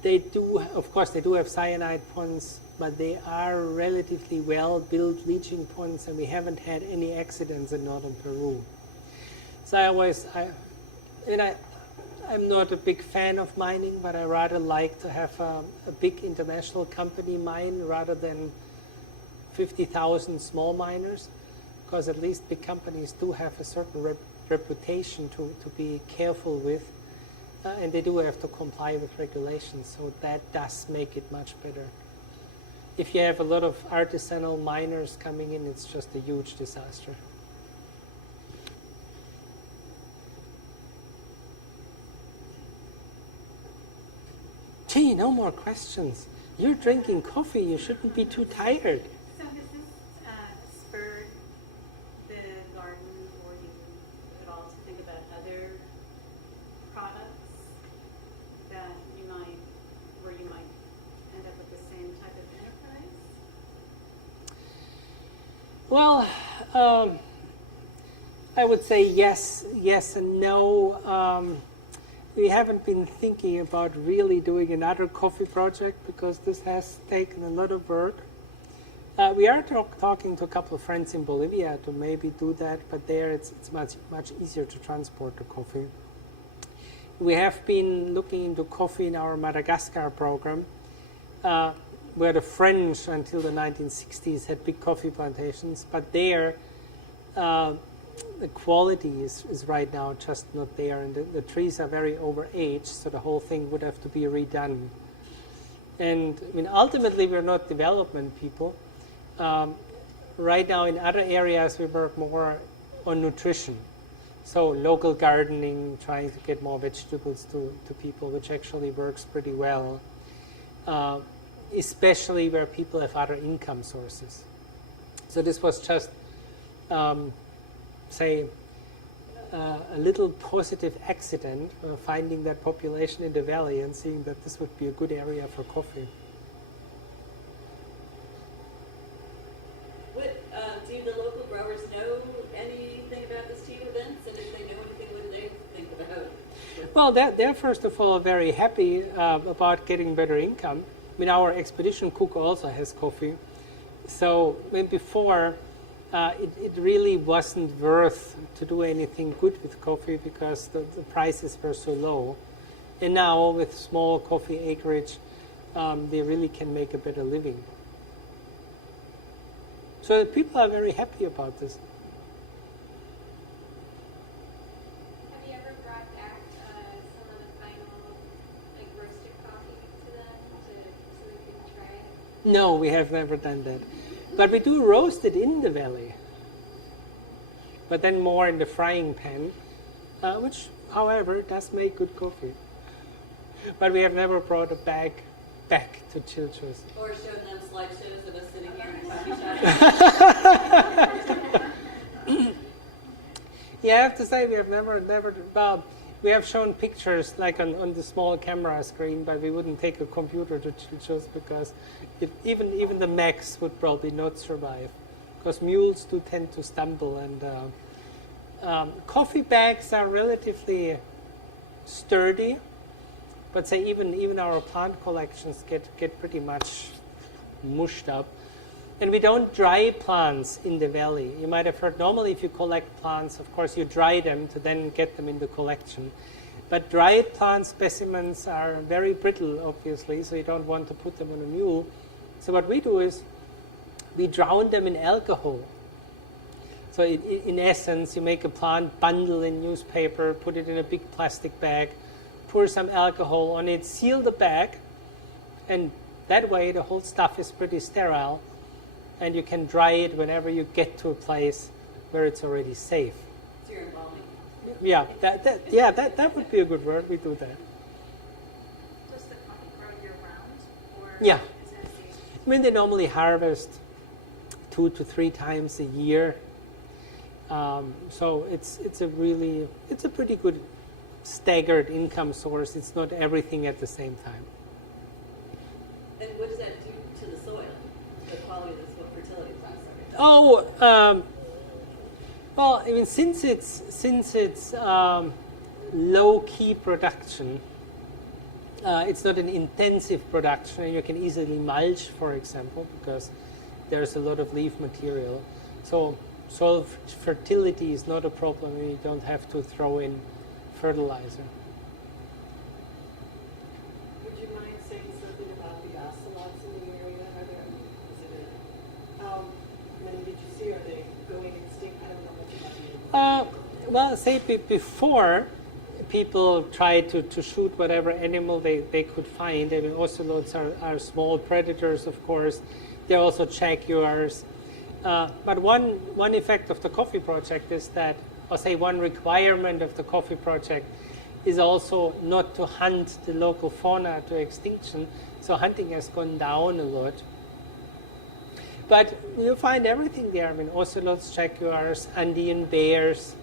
they do, of course, they do have cyanide ponds, but they are relatively well-built leaching ponds, and we haven't had any accidents in northern Peru. So I'm not a big fan of mining, but I rather like to have a big international company mine rather than 50,000 small miners, because at least big companies do have a certain reputation to be careful with, and they do have to comply with regulations, so that does make it much better. If you have a lot of artisanal miners coming in, it's just a huge disaster. Gee, no more questions. You're drinking coffee, you shouldn't be too tired. So has this spurred the garden or you at all to think about other products that where you might end up with the same type of enterprise? Well, I would say yes and no. We haven't been thinking about really doing another coffee project because this has taken a lot of work. We are talking to a couple of friends in Bolivia to maybe do that, but there it's much easier to transport the coffee. We have been looking into coffee in our Madagascar program, where the French until the 1960s had big coffee plantations, but there the quality is right now just not there, and the trees are very overaged, so the whole thing would have to be redone. And I mean, ultimately, we're not development people. Right now, in other areas, we work more on nutrition. So local gardening, trying to get more vegetables to people, which actually works pretty well, especially where people have other income sources. So this was just say a little positive accident, finding that population in the valley and seeing that this would be a good area for coffee. What do the local growers know anything about this team events? And if they know anything, what do they think about it? Well, they're first of all very happy about getting better income. I mean, our expedition cook also has coffee. So when before, it really wasn't worth to do anything good with coffee because the prices were so low. And now with small coffee acreage, they really can make a better living. So people are very happy about this. Have you ever brought back some of the final, like, roasted coffee to them so they can try it? No, we have never done that. But we do roast it in the valley. But then more in the frying pan, which, however, does make good coffee. But we have never brought it back to Chilchos. Or showed them slideshows of us sitting here in a coffee shop? Yeah, I have to say we have never, well, we have shown pictures like on the small camera screen, but we wouldn't take a computer to Chilchos because even the Macs would probably not survive. Because mules do tend to stumble, and coffee bags are relatively sturdy, but say even our plant collections get pretty much mushed up. And we don't dry plants in the valley. You might have heard normally if you collect plants, of course you dry them to then get them in the collection. But dried plant specimens are very brittle, obviously, so you don't want to put them on a mule. So what we do is we drown them in alcohol. So in essence, you make a plant bundle in newspaper, put it in a big plastic bag, pour some alcohol on it, seal the bag, and that way the whole stuff is pretty sterile, and you can dry it whenever you get to a place where it's already safe. So you're embalming. Yeah, that would be a good word. We do that. Does the coffee grow year round? Or Yeah. is it a season? I mean, they normally harvest 2 to 3 times a year. So it's a pretty good staggered income source. It's not everything at the same time. And what does that do to the soil? The quality of the soil, fertility process? Oh, well, I mean, since it's low key production, it's not an intensive production, and you can easily mulch, for example, because there's a lot of leaf material. So soil fertility is not a problem, and you don't have to throw in fertilizer. Would you mind saying something about the ocelots in the area? Are there, is it Well, say before people tried to shoot whatever animal they could find. I mean, ocelots are small predators, of course. They're also jaguars. But one effect of the coffee project is that, or say one requirement of the coffee project is also not to hunt the local fauna to extinction. So hunting has gone down a lot. But you find everything there. I mean, ocelots, jaguars, Andean bears.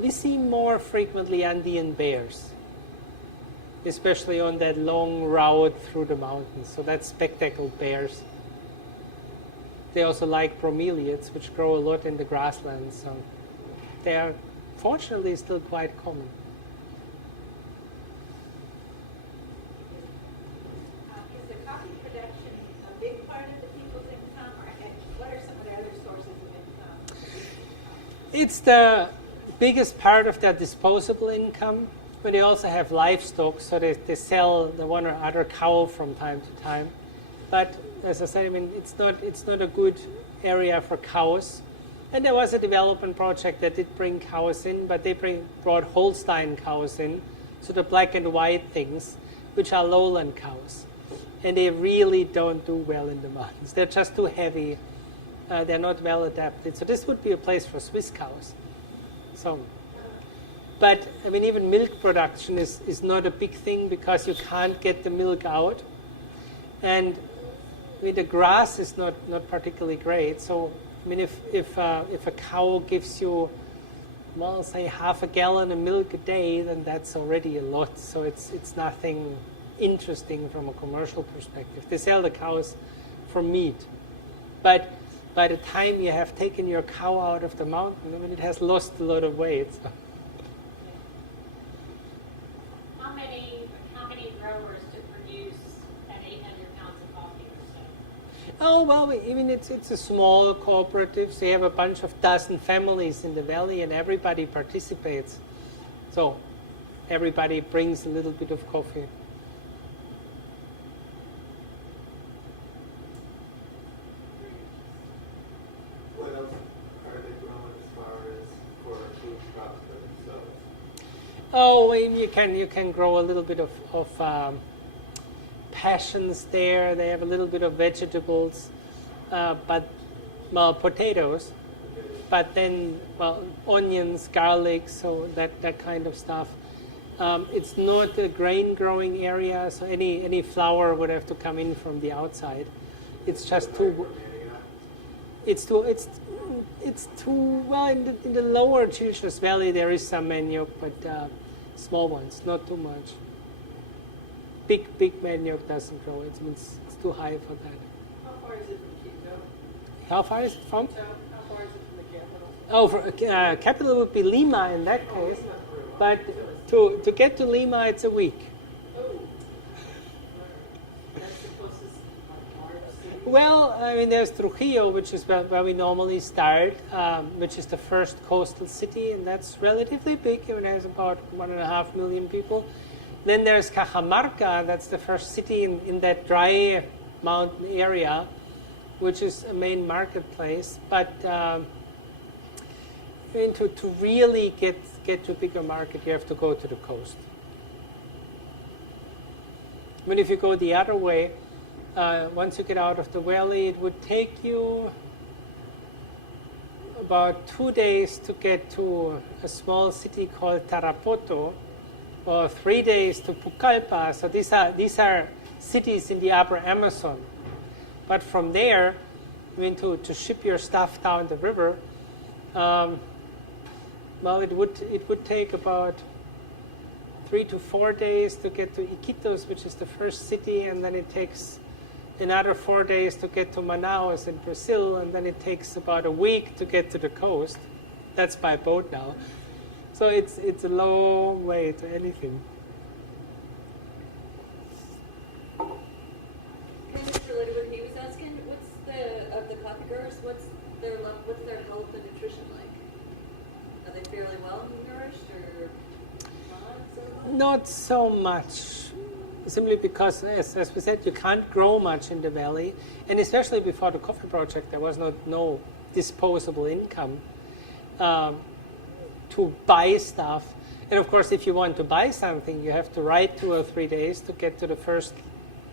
We see more frequently Andean bears, especially on that long route through the mountains. So that's spectacled bears. They also like bromeliads, which grow a lot in the grasslands. So they are, fortunately, still quite common. Is the coffee production a big part of the people's income, or what are some of the other sources of income? It's the biggest part of their disposable income, but they also have livestock, so they sell the one or other cow from time to time. But as I said, I mean, it's not a good area for cows. And there was a development project that did bring cows in, but they brought Holstein cows in, so the black and white things, which are lowland cows. And they really don't do well in the mountains. They're just too heavy. They're not well adapted. So this would be a place for Swiss cows. So, but I mean, even milk production is not a big thing because you can't get the milk out. And I mean, the grass is not particularly great. So, I mean, if a cow gives you, well, say half a gallon of milk a day, then that's already a lot. So it's nothing interesting from a commercial perspective. They sell the cows for meat, but by the time you have taken your cow out of the mountain, I mean, it has lost a lot of weight. So. How many growers to produce that 800 pounds of coffee or so? Oh, well, I mean, it's a small cooperative. So you have a bunch of dozen families in the valley, and everybody participates. So everybody brings a little bit of coffee. What else are they growing as far as for food crops for themselves? Oh, I mean, you can grow a little bit of passions there. They have a little bit of vegetables, but potatoes. But then onions, garlic, so that kind of stuff. It's not a grain growing area, so any flour would have to come in from the outside. It's just too. It's too well in the lower Chilchos Valley. There is some manioc, but small ones, not too much. Big manioc doesn't grow. It's too high for that. How far is it from Quito? How far is it from? How far is it from the capital? Oh, for, capital would be Lima in that case, but to get to Lima, it's a week. That's the closest large city. Well, I mean, there's Trujillo, which is where we normally start, which is the first coastal city, and that's relatively big. It has about 1.5 million people. Then there's Cajamarca, that's the first city in that dry mountain area, which is a main marketplace. But I mean, to really get to a bigger market, you have to go to the coast. I mean, if you go the other way, once you get out of the valley, it would take you about 2 days to get to a small city called Tarapoto, or 3 days to Pucallpa. So these are cities in the upper Amazon. But from there, I mean, to ship your stuff down the river, well, it would take about 3 to 4 days to get to Iquitos, which is the first city, and then it takes another 4 days to get to Manaus in Brazil, and then it takes about a week to get to the coast. That's by boat now. So it's a long way to anything. Kind of related with what he was asking, what's the coffee growers, what's their health and nutrition like? Are they fairly well nourished or not? Not so much, simply because, as we said, you can't grow much in the valley, and especially before the coffee project, there was no disposable income. to buy stuff. And of course, if you want to buy something, you have to ride 2 or 3 days to get to the first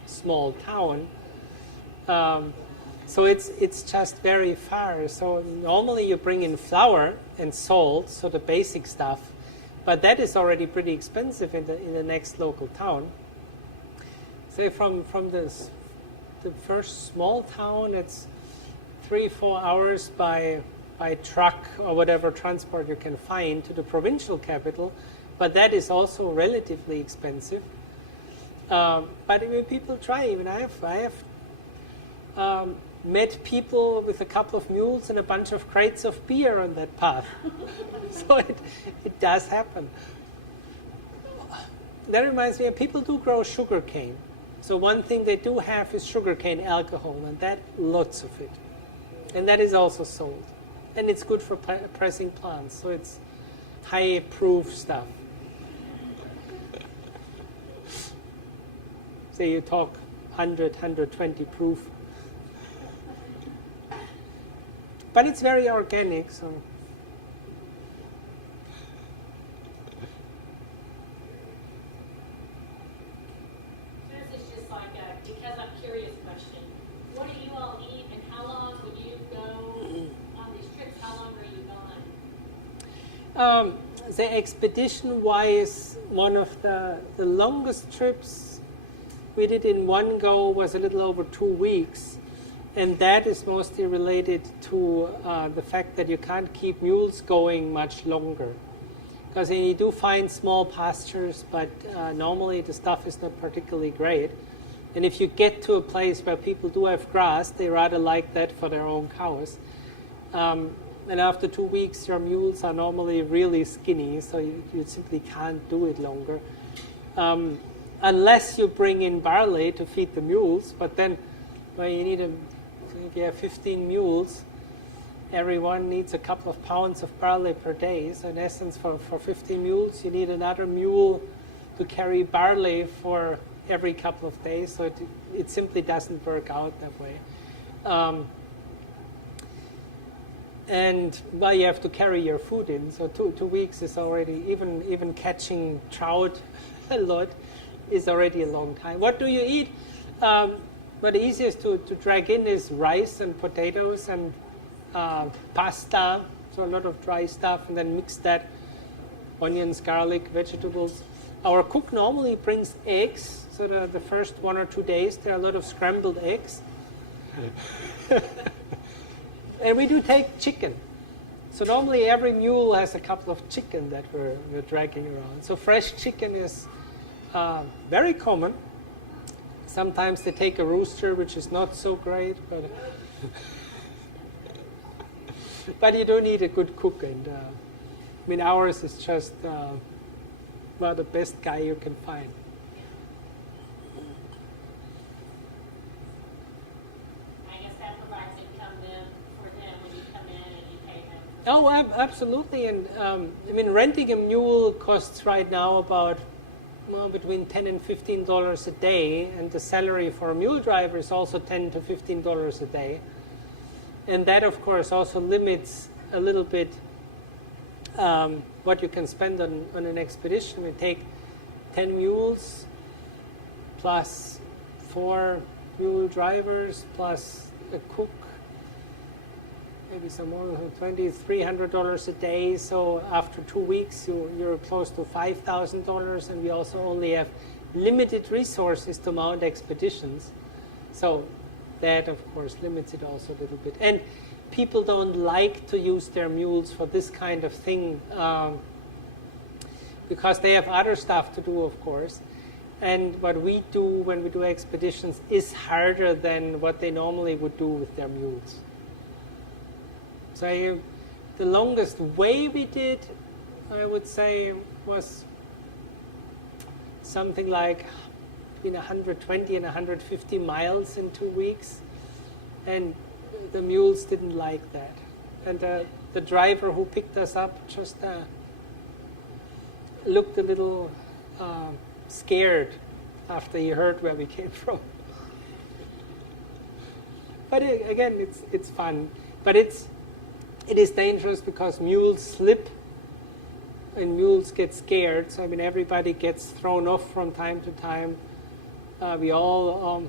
small town. So it's just very far. So normally you bring in flour and salt, so the basic stuff, but that is already pretty expensive in the next local town. Say from the first small town, it's 3-4 hours by truck or whatever transport you can find to the provincial capital, but that is also relatively expensive. But I mean, people try. Even I have met people with a couple of mules and a bunch of crates of beer on that path. So it does happen. That reminds me, people do grow sugar cane. So one thing they do have is sugarcane alcohol, and that lots of it. And that is also sold. And it's good for pressing plants, so it's high-proof stuff. Say you talk 100, 120 proof. But it's very organic, so... This is just like a, because I'm curious question. What do you all eat and how long would you go on these trips? How long are you gone? The expedition-wise, one of the longest trips we did in one go was a little over 2 weeks. And that is mostly related to the fact that you can't keep mules going much longer. Because you do find small pastures, but normally the stuff is not particularly great. And if you get to a place where people do have grass, they rather like that for their own cows. And after 2 weeks, your mules are normally really skinny, so you simply can't do it longer. Unless you bring in barley to feed the mules, but then you need if you have 15 mules, everyone needs a couple of pounds of barley per day. So in essence, for 15 mules, you need another mule to carry barley for every couple of days. So it simply doesn't work out that way. And you have to carry your food in. So 2 weeks is already, even catching trout a lot is already a long time. What do you eat? But the easiest to drag in is rice and potatoes and pasta, so a lot of dry stuff, and then mix that, onions, garlic, vegetables. Our cook normally brings eggs, so the first 1 or 2 days there are a lot of scrambled eggs. And we do take chicken. So normally every mule has a couple of chicken that we're dragging around. So fresh chicken is very common. Sometimes they take a rooster, which is not so great, but you do need a good cook. And I mean, ours is just the best guy you can find. I guess that provides income then for them when you come in and you pay them. Oh, absolutely. And I mean, renting a mule costs right now about between $10 and $15 a day, and the salary for a mule driver is also $10 to $15 a day. And that, of course, also limits a little bit what you can spend on an expedition. We take 10 mules plus 4 mule drivers plus a cook, maybe some more, $2,300 a day. So after 2 weeks, you're close to $5,000, and we also only have limited resources to mount expeditions. So that, of course, limits it also a little bit. And people don't like to use their mules for this kind of thing because they have other stuff to do, of course. And what we do when we do expeditions is harder than what they normally would do with their mules. So the longest way we did, I would say, was something like between 120 and 150 miles in 2 weeks. And the mules didn't like that. And the driver who picked us up just looked a little scared after he heard where we came from. But again, it's fun. But it is dangerous because mules slip and mules get scared. So I mean, everybody gets thrown off from time to time. We all